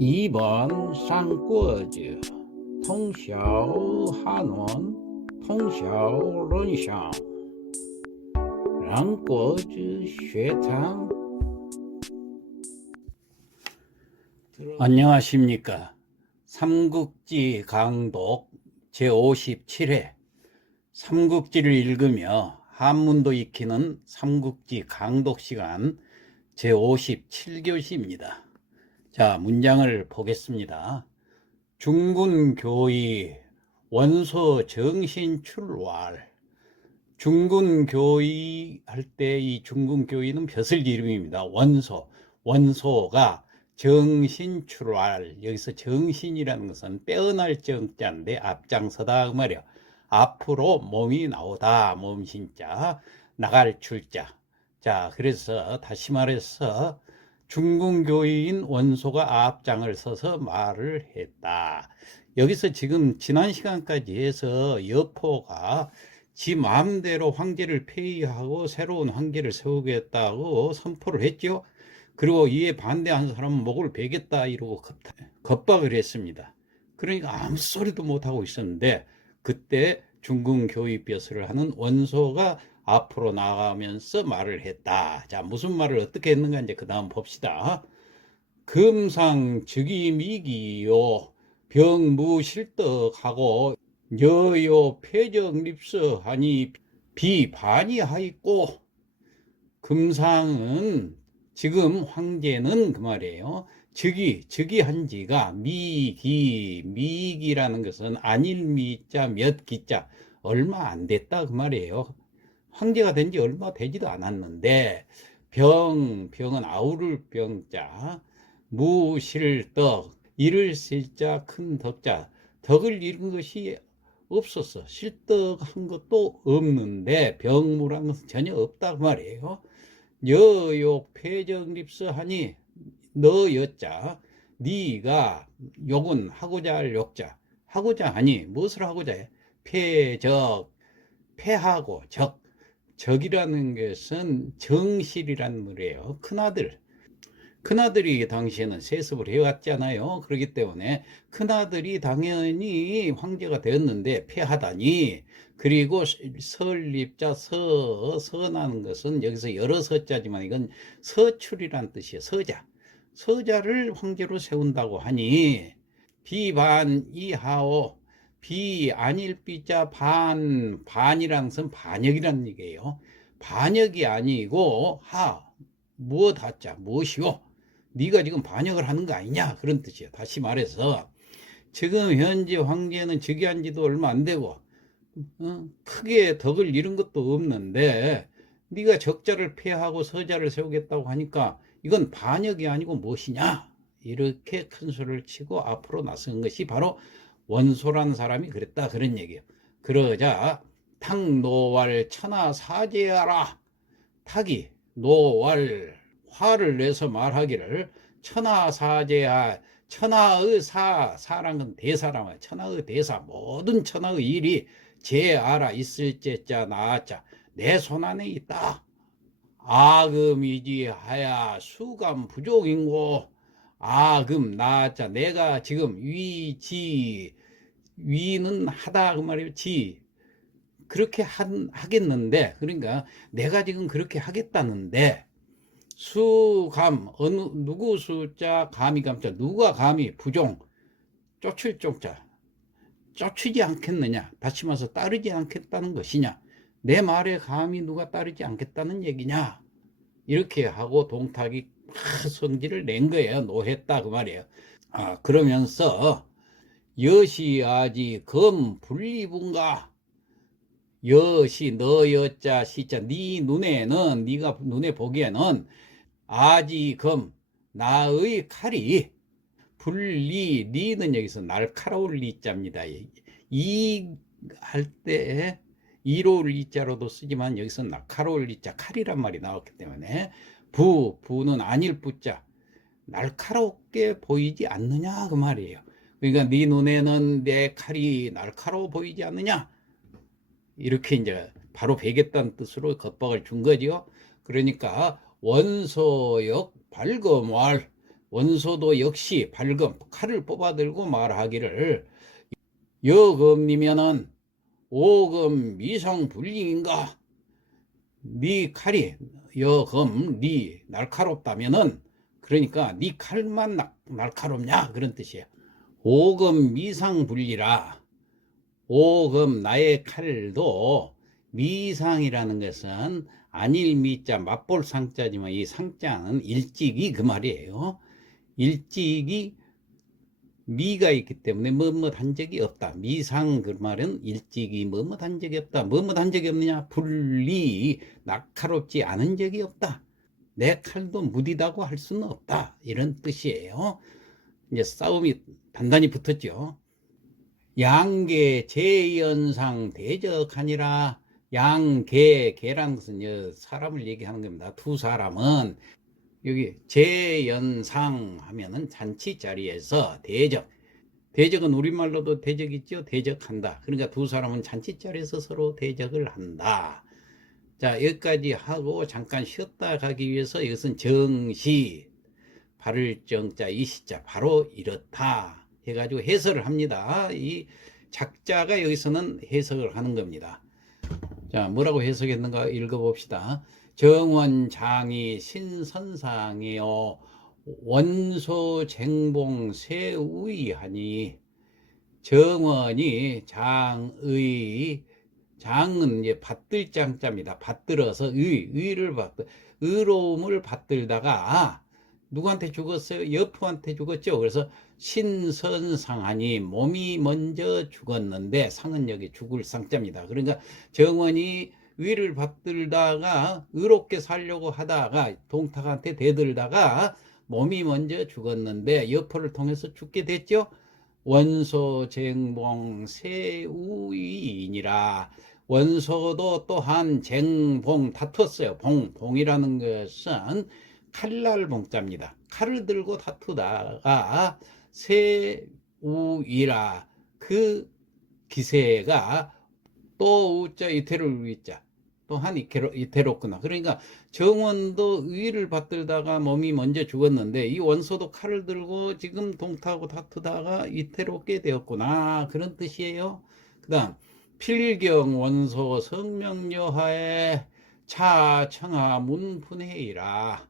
2번三国志通晓汉文通晓论想两国之学堂. 안녕하십니까. 삼국지 강독 제57회 삼국지를 읽으며 한문도 익히는 삼국지 강독 시간 제57교시입니다. 자, 문장을 보겠습니다. 중군교의 원소 정신출왈. 중군교의 할 때 이 중군교의는 벼슬 이름입니다. 원소가 정신출왈. 여기서 정신이라는 것은 빼어날 정자인데 앞장서다 그 말이야. 앞으로 몸이 나오다, 몸신자, 나갈 출자. 자, 그래서 다시 말해서 중군교의인 원소가 앞장을 서서 말을 했다. 여기서 지금 지난 시간까지 해서 여포가 지 마음대로 황제를 폐위하고 새로운 황제를 세우겠다고 선포를 했죠. 그리고 이에 반대한 사람은 목을 베겠다 이러고 겁박을 했습니다. 그러니까 아무 소리도 못하고 있었는데 그때 중군교의 벼슬을 하는 원소가 앞으로 나가면서 말을 했다. 자, 무슨 말을 어떻게 했는가 이제 그 다음 봅시다. 금상즉위미기요 병무실떡하고 여요 폐정립서하니 비반이하였고. 금상은 지금 황제는 그 말이에요. 즉위한 지가 미기라는 것은 안일미자 몇 기자 얼마 안 됐다 그 말이에요. 황제가 된 지 얼마 되지도 않았는데 병은 아우를 병자, 무실떡, 이를 실자 큰 덕자, 덕을 이룬 것이 없었어. 실떡한 것도 없는데 병무란 것은 전혀 없다 그 말이에요. 여욕 폐정립서하니 너 여자, 네가 욕은 하고자 할 욕자, 하고자 하니 무엇을 하고자 해? 폐하고 적이라는 것은 정실이란 말이에요. 큰아들이 당시에는 세습을 해왔잖아요. 그렇기 때문에 큰아들이 당연히 황제가 되었는데 폐하다니. 그리고 설립자 서나는 것은 여기서 여러 서자지만 이건 서출이란 뜻이에요. 서자를 황제로 세운다고 하니 비반이하오. 비안일비자 반이라는 것은 반역이라는 얘기예요. 반역이 아니고 무엇 하자 무엇이요? 네가 지금 반역을 하는 거 아니냐 그런 뜻이에요. 다시 말해서 지금 현재 황제는 즉위한 지도 얼마 안 되고 크게 덕을 이룬 것도 없는데 네가 적자를 폐하고 서자를 세우겠다고 하니까 이건 반역이 아니고 무엇이냐 이렇게 큰 소리를 치고 앞으로 나선 것이 바로 원소라는 사람이 그랬다 그런 얘기예요. 그러자 탁노왈 천하사제하라. 탁이 노왈 화를 내서 말하기를 천하사제하. 천하의 사란 건 대사라면 천하의 대사 모든 천하의 일이 제아라 있을 제자 나자 내 손안에 있다. 아금이지 하야 수감 부족인고. 아금 나자 내가 지금 위는 하다 그 말이에요. 그렇게 하겠는데 그러니까 내가 지금 그렇게 하겠다는데 수감 누구 수자 감히 감자 누가 감히 부종 쫓을 쪽자 쫓지 않겠느냐 다시 말해서 따르지 않겠다는 것이냐 내 말에 감히 누가 따르지 않겠다는 얘기냐 이렇게 하고 동탁이 성질을 낸 거예요. 노했다 그 말이에요. 그러면서 여시아지 검 분리분가. 여시 너 여자 시자 네 눈에는 네가 눈에 보기에는 아지 검 나의 칼이 분리 리는 여기서 날카로울 리자입니다. 이 할 때 이로울 리자로도 쓰지만 여기서 날카로울 리자 칼이란 말이 나왔기 때문에 부는 아닐 부자 날카롭게 보이지 않느냐 그 말이에요. 그러니까 네 눈에는 내 칼이 날카로워 보이지 않느냐 이렇게 이제 바로 베겠다는 뜻으로 겁박을 준 거죠. 그러니까 원소역 발검왈 원소도 역시 발금 칼을 뽑아들고 말하기를 여금이면은 오금 미성불이인가? 네 칼이 여금 네 날카롭다면은 그러니까 네 칼만 날카롭냐 그런 뜻이에요. 오금 미상불이라. 오금 나의 칼도 미상이라는 것은 안일 미자 맛볼 상자지만 이 상자는 일찍이 그 말이에요. 일찍이 미가 있기 때문에 뭐뭇 한 적이 없다. 미상 그 말은 일찍이 뭐뭇 한 적이 없다. 뭐뭇 한 적이 없느냐? 불리 날카롭지 않은 적이 없다. 내 칼도 무디다고 할 수는 없다. 이런 뜻이에요. 이제 싸움이 단단히 붙었죠. 양계 제연상 대적하니라. 양계 계란 것은 사람을 얘기하는 겁니다. 두 사람은 여기 제연상 하면은 잔치 자리에서 대적. 대적은 우리말로도 대적 있죠. 대적한다. 그러니까 두 사람은 잔치 자리에서 서로 대적을 한다. 자, 여기까지 하고 잠깐 쉬었다 가기 위해서 이것은 정시 바를 정자 이 시자 바로 이렇다 해가지고 해설을 합니다. 이 작자가 여기서는 해석을 하는 겁니다. 자, 뭐라고 해석했는가 읽어봅시다. 정원장이 신선상이요 원소쟁봉 세우이하니. 정원이 장의 장은 이제 받들 장자입니다. 받들어서 의를 받들 의로움을 받들다가 누구한테 죽었어요? 여포한테 죽었죠. 그래서 신선상하니 몸이 먼저 죽었는데 상은 여기 죽을 상자입니다. 그러니까 정원이 위를 받들다가 의롭게 살려고 하다가 동탁한테 대들다가 몸이 먼저 죽었는데 여포를 통해서 죽게 됐죠. 원소쟁봉 세우이니라. 원소도 또한 쟁봉 다투었어요. 봉이라는 것은 칼날 봉자입니다. 칼을 들고 다투다가 세우이라. 그 기세가 또 우자 이태로를 위자 또한 이태롭구나. 그러니까 정원도 의를 받들다가 몸이 먼저 죽었는데 이 원소도 칼을 들고 지금 동타하고 다투다가 이태롭게 되었구나. 그런 뜻이에요. 그 다음 필경 원소 성명여하에 차청하 문분해이라.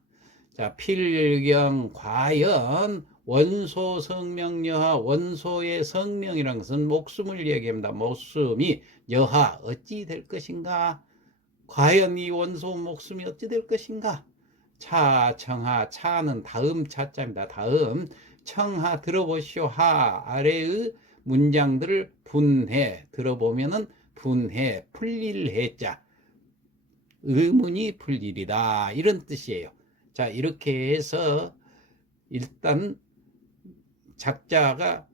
자, 필경 과연 원소 성명여하 원소의 성명이라는 것은 목숨을 얘기합니다. 목숨이 여하 어찌 될 것인가? 과연 이 원소 목숨이 어찌 될 것인가? 차청하 차는 다음 차자입니다. 다음 청하 들어보시오 하 아래의 문장들을 분해 들어보면은 분해 풀릴 해자 의문이 풀리리다 이런 뜻이에요. 자, 이렇게 해서 일단 작자가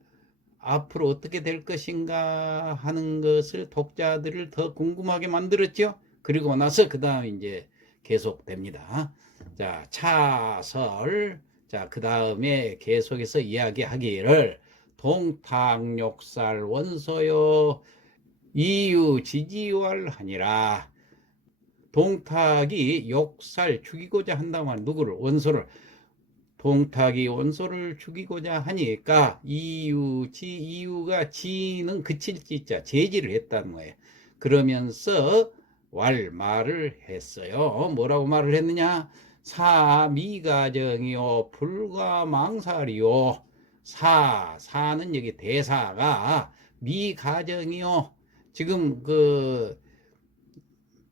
앞으로 어떻게 될 것인가 하는 것을 독자들을 더 궁금하게 만들었죠. 그리고 나서 그 다음 이제 계속됩니다. 자, 차설. 자, 그 다음에 계속해서 이야기하기를 동탁욕살 원소요 이유 지지왈하니라. 동탁이 욕살 죽이고자 한다고 하는 누구를? 원소를. 동탁이 원소를 죽이고자 하니까 이유가 지는 그칠 지자 제지를 했다는 거예요. 그러면서 말을 했어요. 뭐라고 말을 했느냐? 사미가정이요 불과망살이요. 사는 여기 대사가 미가정이요. 지금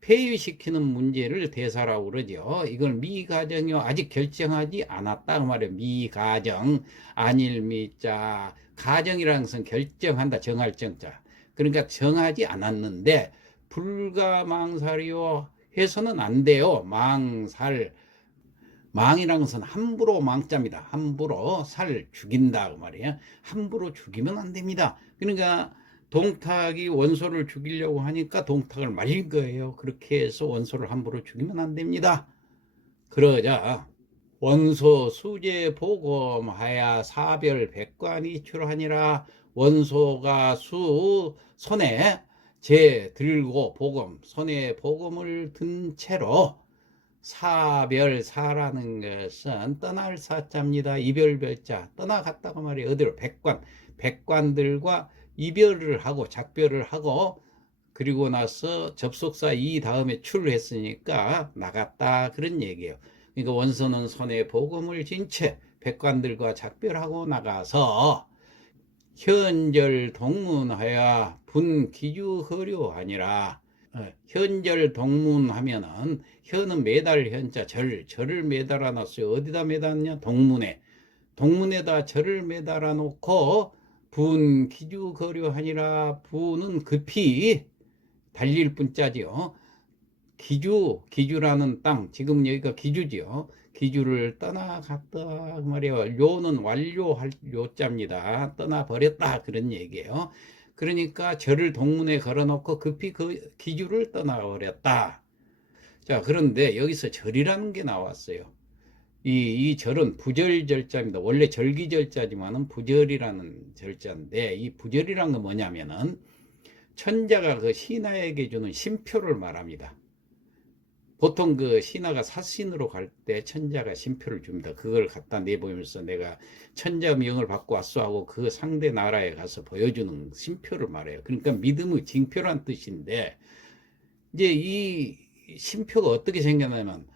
폐위시키는 문제를 대사라고 그러죠. 이걸 미가정이요. 아직 결정하지 않았다. 그 말이에요. 미가정. 안일미자. 가정이라는 것은 결정한다. 정할 정자. 그러니까 정하지 않았는데 불가망살이요 해서는 안 돼요. 망살. 망이라는 것은 함부로 망자입니다. 함부로 살 죽인다 그 말이에요. 함부로 죽이면 안 됩니다. 그러니까 동탁이 원소를 죽이려고 하니까 동탁을 말린 거예요. 그렇게 해서 원소를 함부로 죽이면 안 됩니다. 그러자 원소 수제 보검하야 사별 백관이 출하니라. 원소가 손에 제 들고 보검 손에 보검을 든 채로 사별, 사라는 것은 떠날 사자입니다. 이별별자, 떠나갔다고 말이에요. 어디로? 백관, 백관들과 이별을 하고 작별을 하고, 그리고 나서 접속사 이 다음에 출을 했으니까 나갔다, 그런 얘기예요. 그러니까 원소는 손에 복음을 진 채 백관들과 작별하고 나가서 현절 동문하여 분기주허료하니라. 현절 동문하면은, 현은 매달 현자, 절을 매달아 놨어요. 어디다 매달았냐? 동문에. 동문에다 절을 매달아 놓고 분기주거류하니라. 분은 급히 달릴 분자지요. 기주라는 땅, 지금 여기가 기주지요. 기주를 떠나갔다 그 말이에요. 요는 완료할 요자입니다. 떠나버렸다, 그런 얘기예요. 그러니까 절을 동문에 걸어놓고 급히 그 기주를 떠나버렸다. 자, 그런데 여기서 절이라는 게 나왔어요. 이 절은 부절절자입니다. 원래 절기절자지만은 부절이라는 절자인데, 이 부절이란 건 뭐냐면은 천자가 그 신하에게 주는 신표를 말합니다. 보통 그 신하가 사신으로 갈 때 천자가 신표를 줍니다. 그걸 갖다 내보면서 내가 천자 명을 받고 왔어 하고 그 상대 나라에 가서 보여주는 신표를 말해요. 그러니까 믿음의 징표란 뜻인데, 이제 이 신표가 어떻게 생겼냐면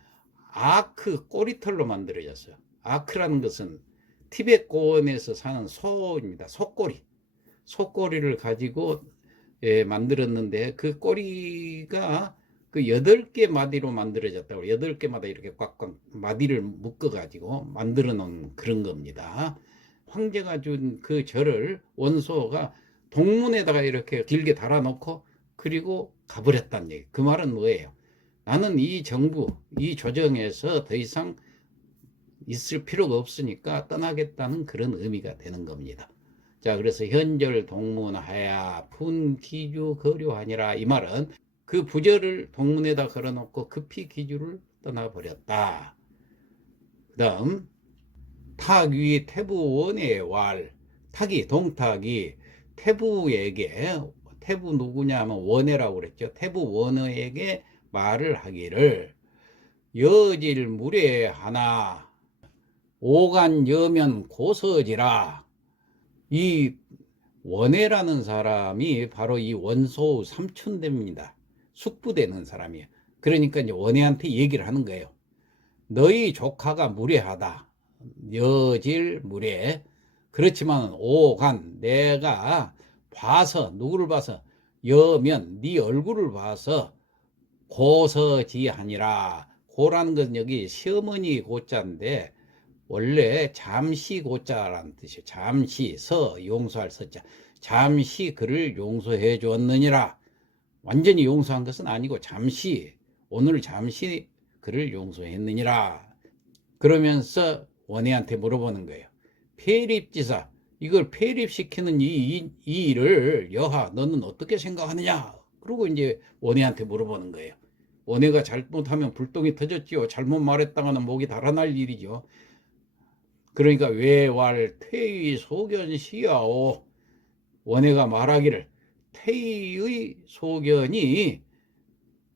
아크, 꼬리털로 만들어졌어요. 아크라는 것은 티베트 고원에서 사는 소입니다. 소꼬리를 가지고 만들었는데, 그 꼬리가 그 8개 마디로 만들어졌다고, 8개마다 이렇게 꽉꽉 마디를 묶어 가지고 만들어 놓은 그런 겁니다. 황제가 준 그 절을 원소가 동문에다가 이렇게 길게 달아 놓고 그리고 가버렸다는 얘기. 그 말은 뭐예요? 나는 이 정부, 이 조정에서 더 이상 있을 필요가 없으니까 떠나겠다는 그런 의미가 되는 겁니다. 자, 그래서 현절 동문하야 분기주 거류하니라. 이 말은 그 부절을 동문에다 걸어놓고 급히 기주를 떠나버렸다. 그 다음, 탁위 태부원의 왈. 탁이, 동탁이 태부에게, 태부 누구냐면 원해라고 그랬죠. 태부 원어에게 말을 하기를, 여질 무례하나 오간 여면 고서지라. 이 원해라는 사람이 바로 이 원소 삼촌됩니다. 숙부되는 사람이에요. 그러니까 이제 원해한테 얘기를 하는 거예요. 너희 조카가 무례하다. 여질 무례. 그렇지만 오간, 내가 봐서, 누구를 봐서, 여면 네 얼굴을 봐서 고서지하니라. 고라는 건 여기 시어머니 고자인데 원래 잠시 고자라는 뜻이에요. 잠시, 용서할 서자. 잠시 그를 용서해 주었느니라. 완전히 용서한 것은 아니고 잠시, 오늘 잠시 그를 용서했느니라. 그러면서 원해한테 물어보는 거예요. 폐립지사, 이걸 폐립시키는 이 일을 여하 너는 어떻게 생각하느냐. 그리고 이제 원해한테 물어보는 거예요. 원해가 잘못하면 불똥이 터졌지요. 잘못 말했다가는 목이 달아날 일이죠. 그러니까 외왈 퇴의 소견시야오. 원해가 말하기를 퇴의 소견이,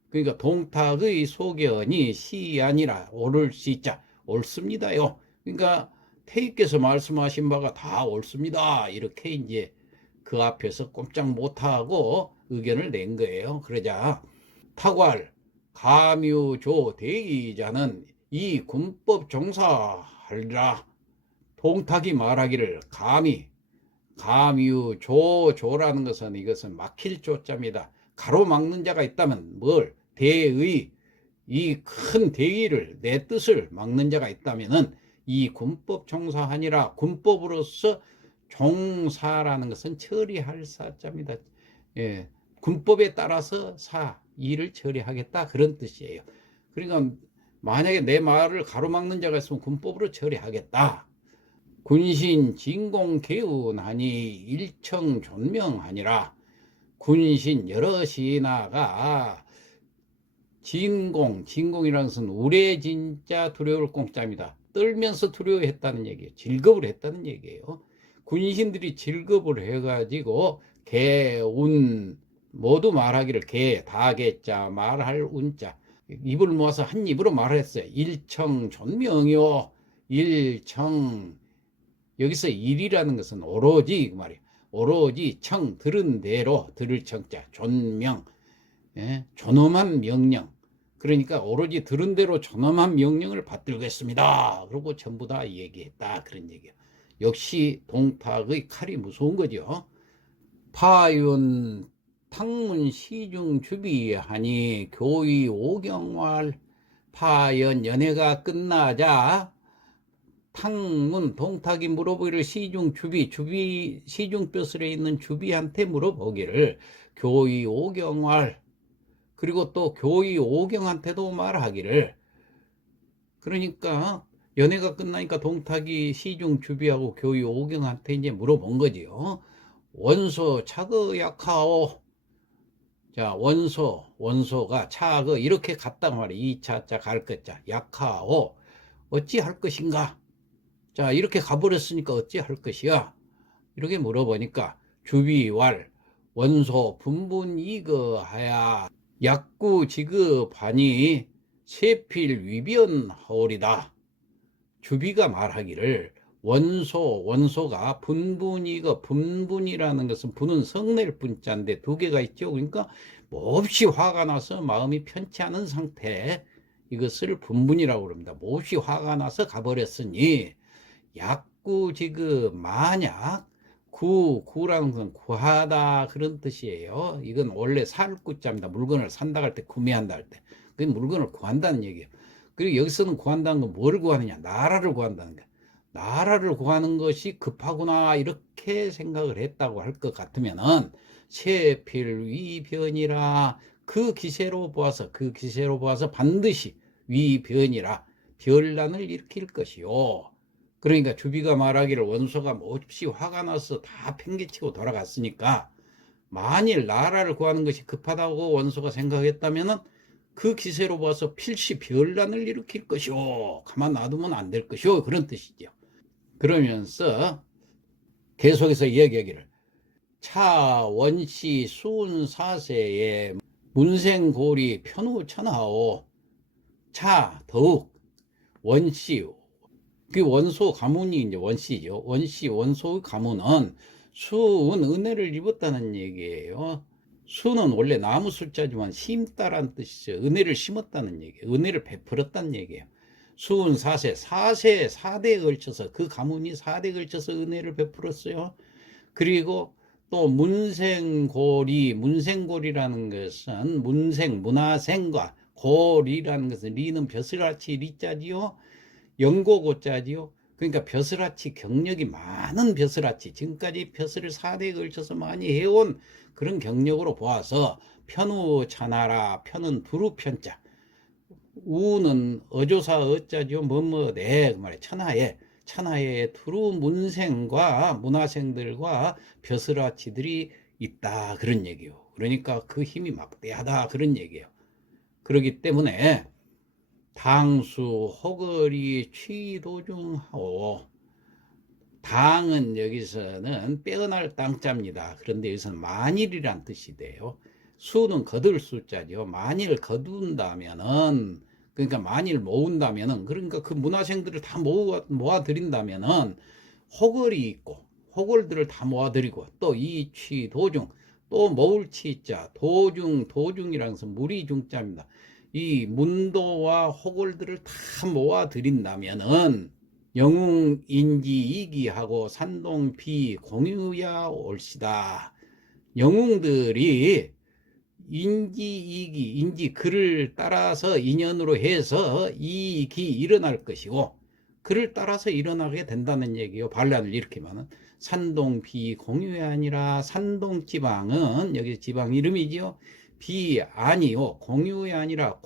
그러니까 동탁의 소견이 시 아니라 옳을 시자, 옳습니다요. 그러니까 태희께서 말씀하신 바가 다 옳습니다. 이렇게 이제 그 앞에서 꼼짝 못하고 의견을 낸 거예요. 그러자 탁왈 가묘조 대의자는 이 군법 종사하리라. 동탁이 말하기를 가묘조라는 것은 이것은 막힐 조자입니다. 가로막는 자가 있다면 뭘? 대의, 이 큰 대의를, 내 뜻을 막는 자가 있다면은 이 군법 종사하니라. 군법으로서 종사라는 것은 처리할 사자입니다. 예, 군법에 따라서 일을 처리하겠다, 그런 뜻이에요. 그러니까 만약에 내 말을 가로막는 자가 있으면 군법으로 처리하겠다. 군신 진공 개운하니 일청 존명하니라. 군신 여러 신하가 진공이라는 것은 우레 진짜 두려울 공짜입니다. 떨면서 두려워했다는 얘기예요. 즐겁을 했다는 얘기예요. 군신들이 즐겁을 해가지고 개운, 모두 말하기를, 개, 다개자, 말할 운자, 입을 모아서 한 입으로 말했어요. 일청존명이요. 일청, 여기서 일이라는 것은 오로지 그 말이에요. 오로지 청, 들은 대로, 들을 청자, 존명, 예? 존엄한 명령. 그러니까 오로지 들은 대로 존엄한 명령을 받들겠습니다. 그러고 전부 다 얘기했다. 그런 얘기예요. 역시 동탁의 칼이 무서운 거죠. 파윤 탕문 시중 주비하니 교의 오경왈. 파연 연회가 끝나자 탕문 동탁이 물어보기를 시중 주비 시중 벼슬에 있는 주비한테 물어보기를 교의 오경왈. 그리고 또 교의 오경한테도 말하기를, 그러니까 연회가 끝나니까 동탁이 시중 주비하고 교의 오경한테 이제 물어본 거지요. 원소 차거 약하오. 자, 원소가 차거 이렇게 갔단 말이야. 이 차자 갈 것자 약하오. 어찌 할 것인가? 자, 이렇게 가버렸으니까 어찌 할 것이야? 이렇게 물어보니까 주비왈 원소 분분 이거하야 약구 지급하니 세필 위변하오리다. 주비가 말하기를 원소가 분분이거, 분분이라는 것은 분은 성낼 분자인데 두 개가 있죠. 그러니까 몹시 화가 나서 마음이 편치 않은 상태, 이것을 분분이라고 합니다. 몹시 화가 나서 가버렸으니 약구 지급 만약, 구라는 것은 구하다 그런 뜻이에요. 이건 원래 살 구자입니다. 물건을 산다 할 때, 구매한다 할 때, 그 물건을 구한다는 얘기예요. 그리고 여기서는 구한다는 건 뭘 구하느냐? 나라를 구한다는 거예요. 나라를 구하는 것이 급하구나 이렇게 생각을 했다고 할 것 같으면은 세필위변이라, 그 기세로 보아서 반드시 위변이라 변란을 일으킬 것이요. 그러니까 주비가 말하기를 원소가 몹시 화가 나서 다 팽개치고 돌아갔으니까 만일 나라를 구하는 것이 급하다고 원소가 생각했다면은 그 기세로 봐서 필시 변란을 일으킬 것이오. 가만 놔두면 안 될 것이오. 그런 뜻이죠. 그러면서 계속해서 이야기하기를 차 원시 수운 사세에 문생고리 편우천하오. 차 더욱 원시, 그 원소 가문이 이제 원시죠. 원소의 가문은 수은 은혜를 입었다는 얘기예요. 수는 원래 나무 숫자지만 심다란 뜻이죠. 은혜를 심었다는 얘기예요. 은혜를 베풀었다는 얘기예요. 수은 4대에 걸쳐서, 그 가문이 4대에 걸쳐서 은혜를 베풀었어요. 그리고 또 문생고리라는 것은 문화생과 고리라는 것은 리는 벼슬아치 리자지요. 영고고자지요. 그러니까 벼슬아치, 경력이 많은 벼슬아치, 지금까지 벼슬을 4대에 걸쳐서 많이 해온 그런 경력으로 보아서 편우차나라, 편은 두루 편자, 우는 어조사 어자죠. 뭐뭐네 그 말이에요. 천하에 두루 문생과 문화생들과 벼슬아치들이 있다 그런 얘기예요. 그러니까 그 힘이 막대하다 그런 얘기예요. 그렇기 때문에 당수 호거리 취도중하오. 당은 여기서는 빼어날 땅자입니다. 그런데 여기서는 만일이란 뜻이 돼요. 수는 거둘 수자죠. 만일 거둔다면은, 그러니까 만일 모은다면은, 그러니까 그 문화생들을 다 모아들인다면은 호걸이 있고, 호걸들을 다 모아들이고, 또 이 취도중, 또 모을 취자, 도중이라는 것은 무리중자입니다. 이 문도와 호걸들을 다 모아들인다면은 영웅인지이기하고 산동비 공유야 올시다. 영웅들이 인지 그를 따라서 인연으로 해서 이익이 일어날 것이고, 그를 따라서 일어나게 된다는 얘기예요. 반란을 일으키면은. 산동비 공유가 아니라, 산동지방은 여기 지방 이름이지요. 비 아니요, 공유가 아니라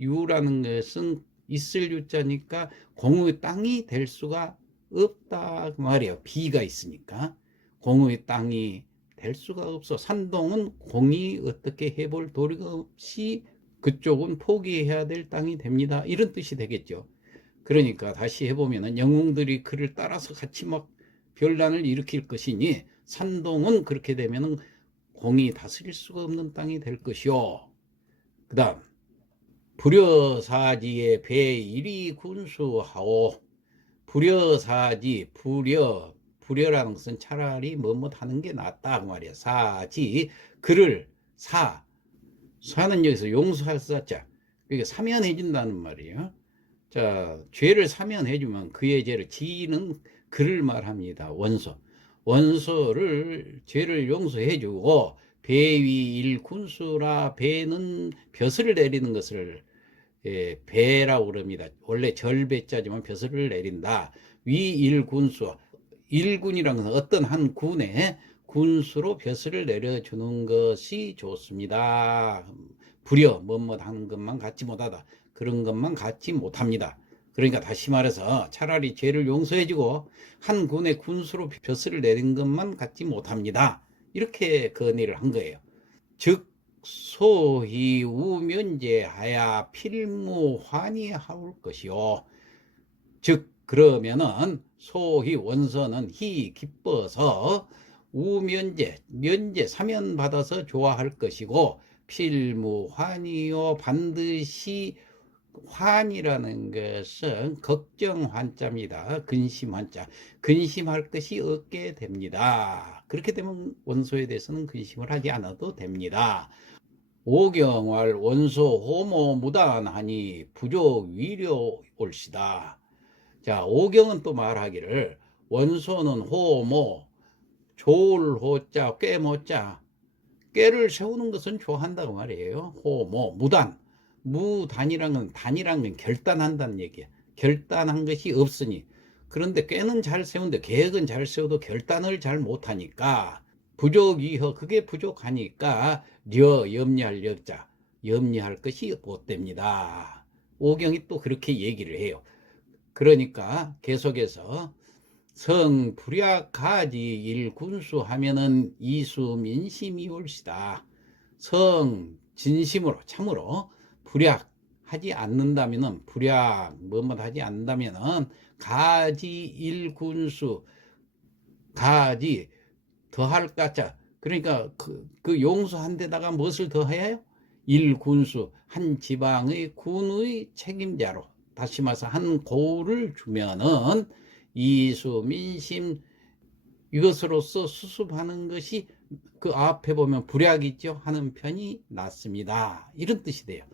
유라는 것은 있을 유자니까 공의 땅이 될 수가 없다 말이에요. 비가 있으니까 공의 땅이 될 수가 없어. 산동은 공이 어떻게 해볼 도리가 없이 그쪽은 포기해야 될 땅이 됩니다. 이런 뜻이 되겠죠. 그러니까 다시 해보면은 영웅들이 그를 따라서 같이 막 변란을 일으킬 것이니, 산동은 그렇게 되면은 공이 다스릴 수가 없는 땅이 될 것이요. 그 다음 불여사지에 배일이 군수하오. 불여사지, 불여라는 것은 차라리 뭐뭐 하는 게 낫다 그 말이야. 사지, 그를 사는 여기서 용서할 사자. 그러니까 사면해 준다는 말이에요. 자, 죄를 사면해 주면 그의 죄를, 지는 그를 말합니다. 원소를 죄를 용서해 주고 배위 일군수라. 배는 벼슬을 내리는 것을 배라고 그럽니다. 원래 절배자지만 벼슬을 내린다. 위 일군수, 일군이라는 것은 어떤 한 군의 군수로 벼슬을 내려주는 것이 좋습니다. 불여 뭐뭐 하는 것만 갖지 못하다. 그런 것만 갖지 못합니다. 그러니까 다시 말해서 차라리 죄를 용서해주고 한 군의 군수로 벼슬을 내린 것만 갖지 못합니다. 이렇게 건의를 한 거예요. 즉 소히 우면제하야 필무환이하올 것이요. 즉 그러면은 소히 원서는 히 기뻐서 면제 사면 받아서 좋아할 것이고 필무환이요 반드시 환이라는 것은 걱정 환자입니다. 근심 환자. 근심할 것이 없게 됩니다. 그렇게 되면 원소에 대해서는 근심을 하지 않아도 됩니다. 오경왈 원소 호모 무단하니 부족 위려 올시다. 자, 오경은 또 말하기를 원소는 호모, 좋을 호자, 꾀모자, 꾀를 세우는 것은 좋아한다고 말이에요. 호모, 무단이란 건 결단한다는 얘기야. 결단한 것이 없으니. 그런데 꾀는 잘 세우는데 계획은 잘 세워도 결단을 잘 못하니까 부족이허, 그게 부족하니까 염려할 여자, 염려할 것이 못 됩니다. 오경이 또 그렇게 얘기를 해요. 그러니까 계속해서 성불약하지 일군수 하면은 이수민심이 올시다. 진심으로 참으로 불약하지 않는다면은 뭐뭐 하지 않는다면은 가지 일군수, 가지 더할 까자. 그러니까 그 용서한 데다가 무엇을 더해요? 일군수, 한 지방의 군의 책임자로, 다시 말해서 한 고를 주면은 이수민심, 이것으로서 수습하는 것이 그 앞에 보면 불약이죠 하는 편이 낫습니다. 이런 뜻이 돼요.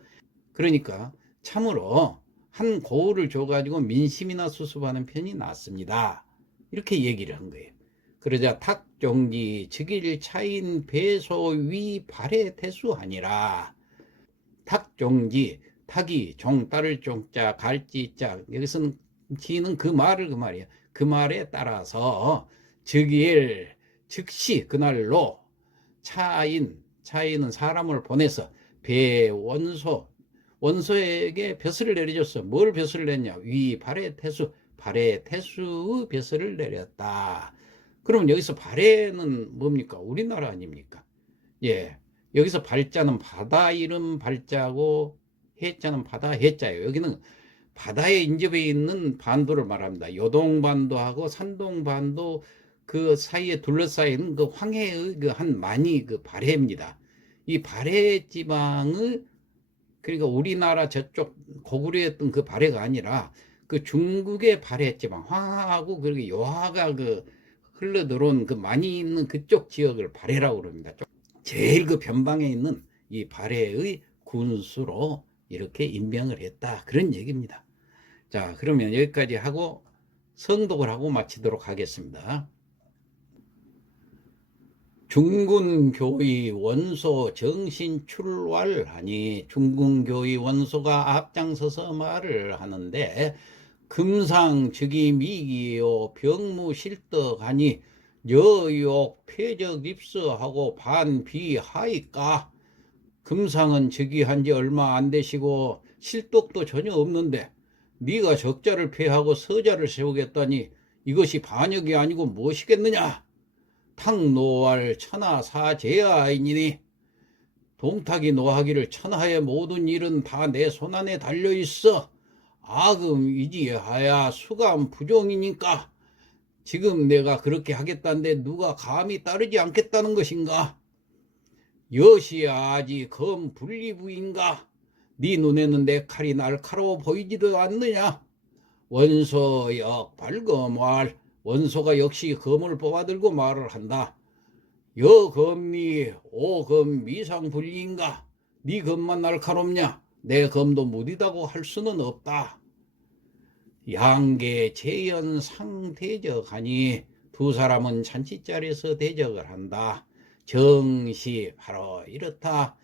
그러니까 참으로 한 고을을 줘가지고 민심이나 수습하는 편이 낫습니다. 이렇게 얘기를 한 거예요. 그러자 탁종기 즉일 차인 배소 위 발해 태수하니라. 탁종지, 탁이 종 따를 종자 갈지자, 여기서는 지는 그 말이에요. 그 말에 따라서 즉일 즉시 그날로 차인은 사람을 보내서 원소에게 벼슬을 내려줬어. 뭘 벼슬을 냈냐? 위 발해 태수 벼슬을 내렸다. 그러면 여기서 발해는 뭡니까? 우리나라 아닙니까? 예. 여기서 발자는 바다 이름 발자고 해자는 바다 해자예요. 여기는 바다에 인접해 있는 반도를 말합니다. 요동반도하고 산동반도 그 사이에 둘러싸인 그 황해의 그 한 많이 그 발해입니다. 이 발해 지방을, 그러니까 우리나라 저쪽 고구려였던 그 발해가 아니라 그 중국의 발해 지방, 황하고 그렇게 요하가 그 흘러 들어온 그 많이 있는 그쪽 지역을 발해라고 그럽니다. 제일 그 변방에 있는 이 발해의 군수로 이렇게 임명을 했다. 그런 얘기입니다. 자, 그러면 여기까지 하고 성독을 하고 마치도록 하겠습니다. 중군교의 원소 정신 출왈하니, 중군교의 원소가 앞장서서 말을 하는데, 금상 즉이 미기요 병무실덕하니 여욕 폐적 입서하고 반비하이까. 금상은 즉위한 지 얼마 안 되시고 실독도 전혀 없는데 네가 적자를 폐하고 서자를 세우겠다니 이것이 반역이 아니고 무엇이겠느냐. 탁노할 천하사제하이니, 동탁이 노하기를 천하의 모든 일은 다 내 손안에 달려있어 악음이지하야 수감 부종이니까 지금 내가 그렇게 하겠다는데 누가 감히 따르지 않겠다는 것인가. 여시아지 검 분리부인가? 네 눈에는 내 칼이 날카로워 보이지도 않느냐? 원소역 발검할 원소가 역시 검을 뽑아들고 말을 한다. 여검리 오검 미상분리인가? 네 검만 날카롭냐? 내 검도 무디다고 할 수는 없다. 양계 재연 상대적하니 두 사람은 잔치자리에서 대적을 한다. 정시 바로 이렇다.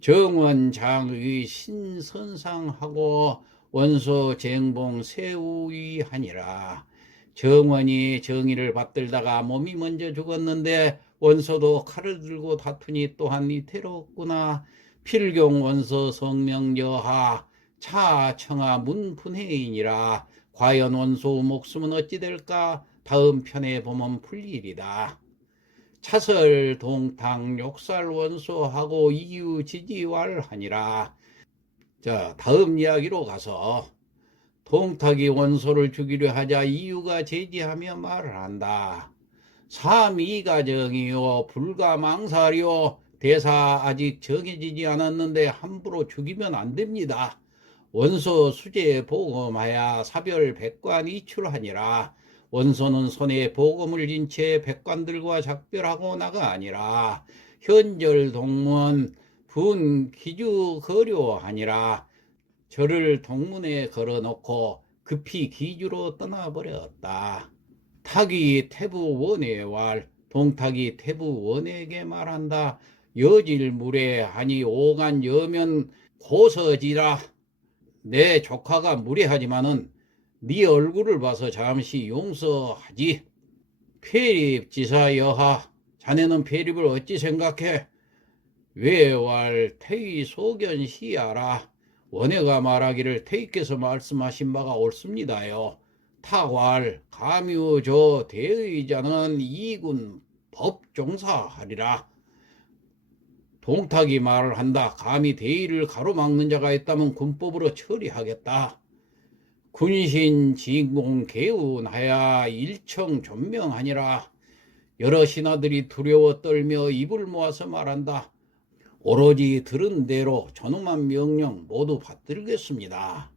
정원장의 신선상하고 원소 쟁봉 세우이하니라. 정원이 정의를 받들다가 몸이 먼저 죽었는데 원소도 칼을 들고 다투니 또한 이태롭구나. 필경 원소 성명여하 차청하 문분해이니라. 과연 원소 목숨은 어찌 될까? 다음 편에 보면 풀리리다. 차설 동탕 욕살 원소하고 이유 지지왈하니라. 자, 다음 이야기로 가서 동탁이 원소를 죽이려 하자 이유가 제지하며 말을 한다. 삼이가정이요 불가망사리요. 대사 아직 정해지지 않았는데 함부로 죽이면 안 됩니다. 원소 수제 보검하야 사별 백관 이출하니라. 원소는 손에 보검을 진 채 백관들과 작별하고 나가 아니라 현절 동문 분 기주 거료하니라. 저를 동문에 걸어놓고 급히 기주로 떠나버렸다. 탁이 태부 원해왈 동탁이 태부 원에게 말한다. 여질 물에 하니 오간 여면 고서지라. 내 조카가 무례하지만은 네 얼굴을 봐서 잠시 용서하지. 폐립지사 여하, 자네는 폐립을 어찌 생각해? 외왈 태의 소견시하라. 원해가 말하기를 태의께서 말씀하신 바가 옳습니다요. 탁왈 감유조 대의자는 이군 법종사하리라. 동탁이 말을 한다. 감히 대의를 가로막는 자가 있다면 군법으로 처리하겠다. 군신 진공 개운하야 일청 존명하니라. 여러 신하들이 두려워 떨며 입을 모아서 말한다. 오로지 들은 대로 전엄한 명령 모두 받들겠습니다.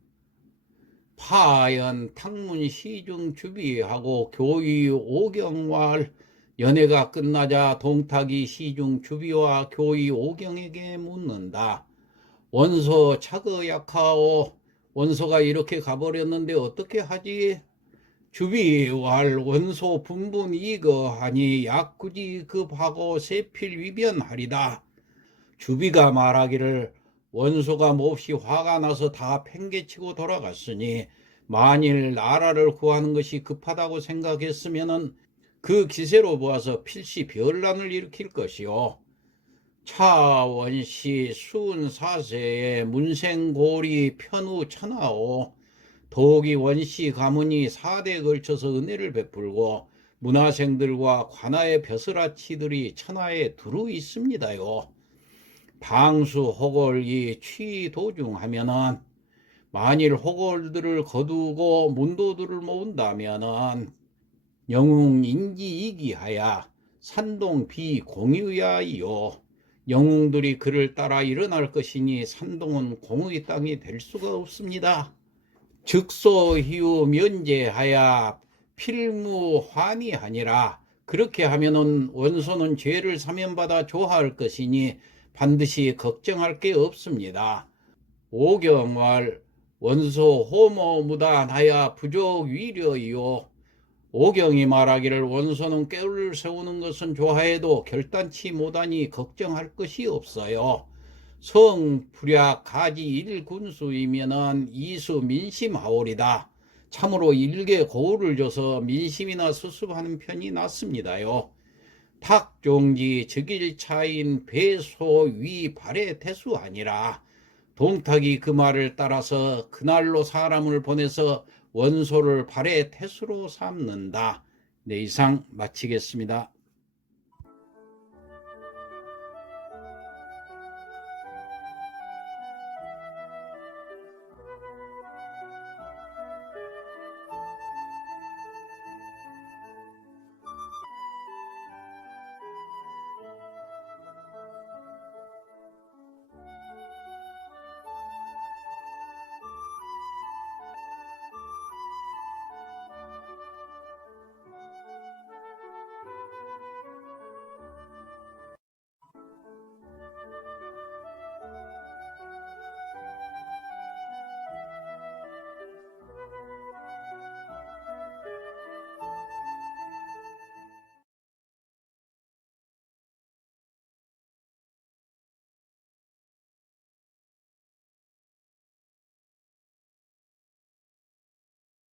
파연 탕문 시중 주비하고 교의 오경왈 연회가 끝나자 동탁이 시중 주비와 교의 오경에게 묻는다. 원소 차거 약하오. 원소가 이렇게 가버렸는데 어떻게 하지? 주비왈 원소 분분 이거하니 약구지 급하고 세필위변하리다. 주비가 말하기를 원소가 몹시 화가 나서 다 팽개치고 돌아갔으니 만일 나라를 구하는 것이 급하다고 생각했으면 그 기세로 보아서 필시 변란을 일으킬 것이요. 차원시 순사세에 문생고리 편우 천하오. 도기 원시 가문이 4대에 걸쳐서 은혜를 베풀고 문화생들과 관아의 벼슬아치들이 천하에 두루 있습니다요. 방수 호골이 취도중하면은 만일 호골들을 거두고 문도들을 모은다면은 영웅 인기이기하야 산동 비공유야이요. 영웅들이 그를 따라 일어날 것이니 산동은 공의 땅이 될 수가 없습니다. 즉소희우 면제하야 필무환이하니라. 그렇게 하면은 원소는 죄를 사면받아 조화할 것이니 반드시 걱정할 게 없습니다. 오경왈 원소 호모 무단하야 부족 위려이요. 오경이 말하기를 원소는 꾀를 세우는 것은 좋아해도 결단치 못하니 걱정할 것이 없어요. 성불약 가지 일군수이면은 이수 민심하오리다. 참으로 일개 고을을 줘서 민심이나 수습하는 편이 낫습니다요. 탁종지 즉일차인 배소 위 발의 태수 아니라. 동탁이 그 말을 따라서 그날로 사람을 보내서 원소를 발의 태수로 삼는다. 네, 이상 마치겠습니다.